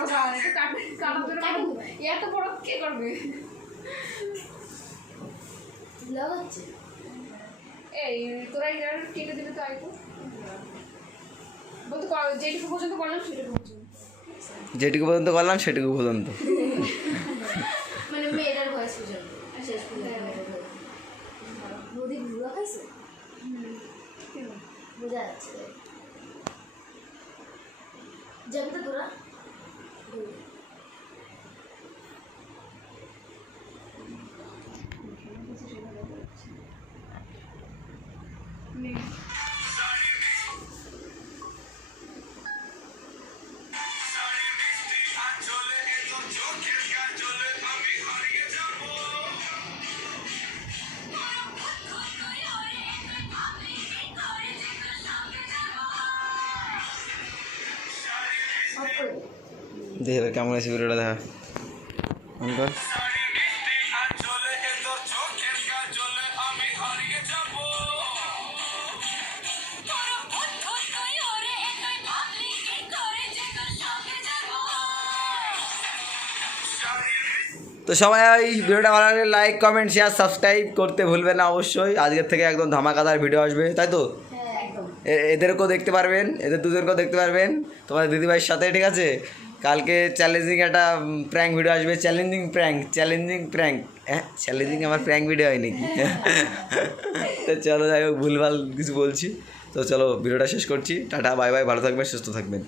বড় গান এটা কাটার জন্য এত বড় কে করবে ব্লগ হচ্ছে এই তোরা এর কেটে দিবি তো আইতো বলতো যেটুকু পর্যন্ত করলাম সেটুকু পর্যন্ত যেটুকু পর্যন্ত করলাম সেটুকু পর্যন্ত মানে মেয়েটার ভয়েস পর্যন্ত শেষ পর্যন্ত নদী ঘুরা খাইছো বোঝা যাচ্ছে যাবি তো তোরা দেখবে কেমন আছে ভিডিওটা দেখা অন কর। তো সবাই ভিডিওটা ভালো লাগলে লাইক কমেন্ট শেয়ার সাবস্ক্রাইব করতে ভুলবেন না অবশ্যই। আজকের থেকে একদম ধামাকাদার ভিডিও আসবে, তাই তো? এদেরকেও দেখতে পারবেন, এদের দুজনকেও দেখতে পারবেন তোমাদের দিদিভাইয়ের সাথে, ঠিক আছে? কালকে চ্যালেঞ্জিং একটা প্র্যাঙ্ক ভিডিও আসবে, চ্যালেঞ্জিং প্র্যাঙ্ক। হ্যাঁ, চ্যালেঞ্জিং আমার প্র্যাঙ্ক ভিডিও হয় নাকি? তো চলো, যাই হোক, ভুলভাল কিছু বলছি। তো চলো ভিডিওটা শেষ করছি। টাটা, বাই বাই, ভালো থাকবেন, সুস্থ থাকবেন।